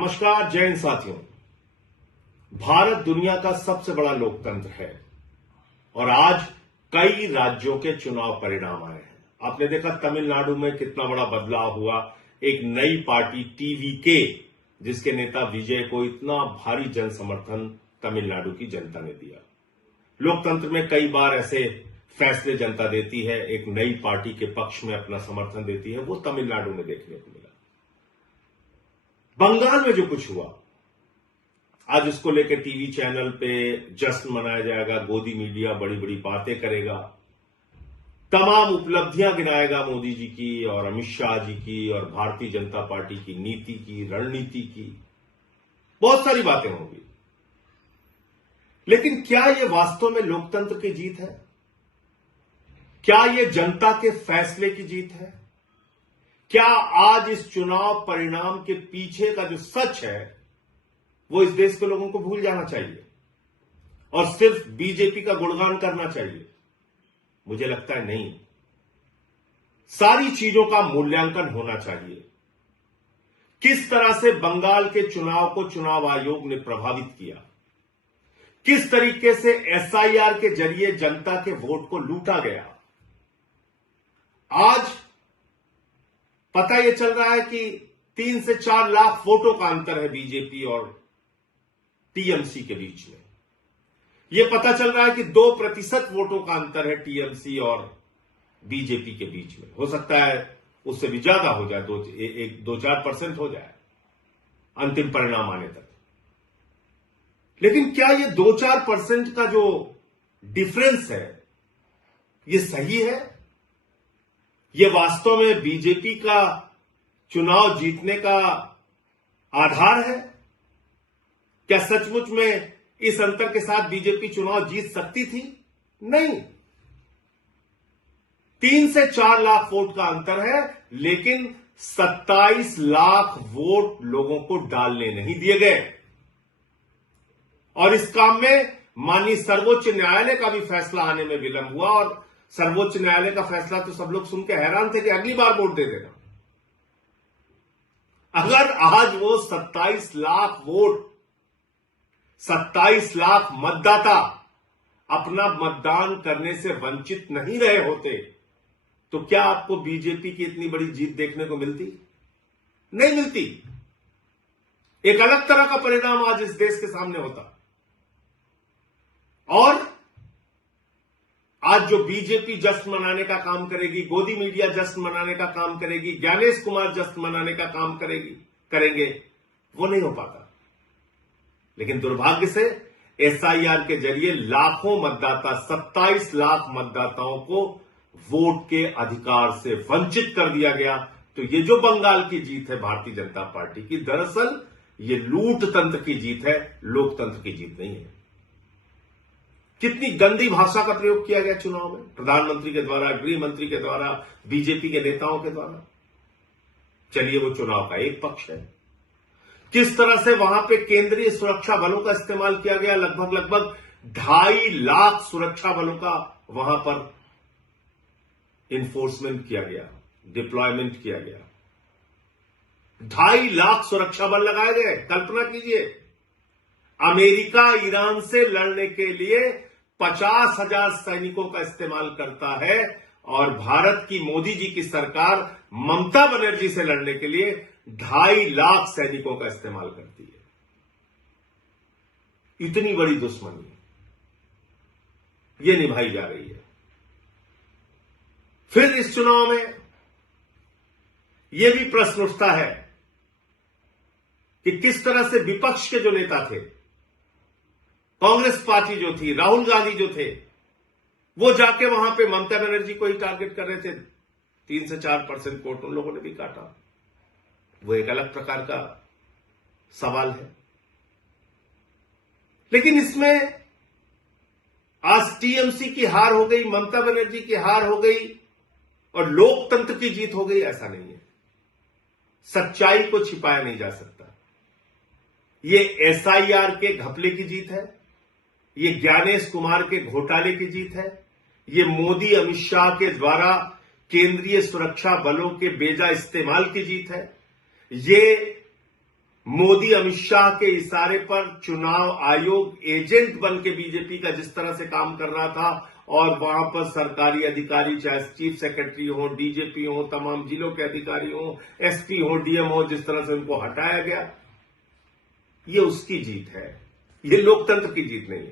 नमस्कार, जय हिंद साथियों। भारत दुनिया का सबसे बड़ा लोकतंत्र है और आज कई राज्यों के चुनाव परिणाम आए हैं। आपने देखा तमिलनाडु में कितना बड़ा बदलाव हुआ। एक नई पार्टी टीवीके, जिसके नेता विजय को इतना भारी जन समर्थन तमिलनाडु की जनता ने दिया। लोकतंत्र में कई बार ऐसे फैसले जनता देती है, एक नई पार्टी के पक्ष में अपना समर्थन देती है। वो तमिलनाडु में देखने को मिला। बंगाल में जो कुछ हुआ, आज उसको लेकर टीवी चैनल पे जश्न मनाया जाएगा। गोदी मीडिया बड़ी बड़ी बातें करेगा, तमाम उपलब्धियां गिनाएगा मोदी जी की और अमित शाह जी की और भारतीय जनता पार्टी की नीति की, रणनीति की, बहुत सारी बातें होंगी। लेकिन क्या यह वास्तव में लोकतंत्र की जीत है? क्या यह जनता के फैसले की जीत है? क्या आज इस चुनाव परिणाम के पीछे का जो सच है वो इस देश के लोगों को भूल जाना चाहिए और सिर्फ बीजेपी का गुणगान करना चाहिए? मुझे लगता है नहीं। सारी चीजों का मूल्यांकन होना चाहिए। किस तरह से बंगाल के चुनाव को चुनाव आयोग ने प्रभावित किया, किस तरीके से एसआईआर के जरिए जनता के वोट को लूटा गया। आज पता यह चल रहा है कि 3 से 4 लाख वोटों का अंतर है बीजेपी और टीएमसी के बीच में। यह पता चल रहा है कि 2% वोटों का अंतर है टीएमसी और बीजेपी के बीच में। हो सकता है उससे भी ज्यादा हो जाए, 2-4% हो जाए अंतिम परिणाम आने तक। लेकिन क्या यह 2-4% का जो डिफरेंस है यह सही है? यह वास्तव में बीजेपी का चुनाव जीतने का आधार है? क्या सचमुच में इस अंतर के साथ बीजेपी चुनाव जीत सकती थी? नहीं। 3 से 4 लाख वोट का अंतर है, लेकिन 27 लाख वोट लोगों को डालने नहीं दिए गए। और इस काम में माननीय सर्वोच्च न्यायालय का भी फैसला आने में विलंब हुआ। और सर्वोच्च न्यायालय का फैसला तो सब लोग सुन के हैरान थे कि अगली बार वोट दे देना। अगर आज वो 27 लाख वोट, 27 लाख मतदाता अपना मतदान करने से वंचित नहीं रहे होते, तो क्या आपको बीजेपी की इतनी बड़ी जीत देखने को मिलती? नहीं मिलती। एक अलग तरह का परिणाम आज इस देश के सामने होता। और आज जो बीजेपी जश्न मनाने का काम करेगी, गोदी मीडिया जश्न मनाने का काम करेगी, ज्ञानेश कुमार जश्न मनाने का काम करेंगे, वो नहीं हो पाता। लेकिन दुर्भाग्य से एसआईआर के जरिए लाखों मतदाता, 27 लाख मतदाताओं को वोट के अधिकार से वंचित कर दिया गया। तो ये जो बंगाल की जीत है भारतीय जनता पार्टी की, दरअसल ये लूट तंत्र की जीत है, लोकतंत्र की जीत नहीं है। कितनी गंदी भाषा का प्रयोग किया गया चुनाव में, प्रधानमंत्री के द्वारा, गृह मंत्री के द्वारा, बीजेपी के नेताओं के द्वारा। चलिए, वो चुनाव का एक पक्ष है। किस तरह से वहां पे केंद्रीय सुरक्षा बलों का इस्तेमाल किया गया, लगभग 2.5 लाख सुरक्षा बलों का वहां पर इन्फोर्समेंट किया गया, डिप्लॉयमेंट किया गया। 2.5 लाख सुरक्षा बल लगाए गए। कल्पना कीजिए, अमेरिका ईरान से लड़ने के लिए 50,000 सैनिकों का इस्तेमाल करता है और भारत की मोदी जी की सरकार ममता बनर्जी से लड़ने के लिए 2.5 लाख सैनिकों का इस्तेमाल करती है। इतनी बड़ी दुश्मनी यह निभाई जा रही है। फिर इस चुनाव में यह भी प्रश्न उठता है कि किस तरह से विपक्ष के जो नेता थे, कांग्रेस पार्टी जो थी, राहुल गांधी जो थे, वो जाके वहां पे ममता बनर्जी को ही टारगेट कर रहे थे। 3 से 4% वोट उन लोगों ने भी काटा। वो एक अलग प्रकार का सवाल है। लेकिन इसमें आज टीएमसी की हार हो गई, ममता बनर्जी की हार हो गई और लोकतंत्र की जीत हो गई, ऐसा नहीं है। सच्चाई को छिपाया नहीं जा सकता। ये एसआईआर के घपले की जीत है, ये ज्ञानेश कुमार के घोटाले की जीत है, ये मोदी अमित शाह के द्वारा केंद्रीय सुरक्षा बलों के बेजा इस्तेमाल की जीत है, ये मोदी अमित शाह के इशारे पर चुनाव आयोग एजेंट बन के बीजेपी का जिस तरह से काम कर रहा था और वहां पर सरकारी अधिकारी चाहे चीफ सेक्रेटरी हो, डीजीपी हो, तमाम जिलों के अधिकारी हो, एसपी हो, डीएम हो, जिस तरह से उनको हटाया गया, ये उसकी जीत है, ये लोकतंत्र की जीत नहीं है।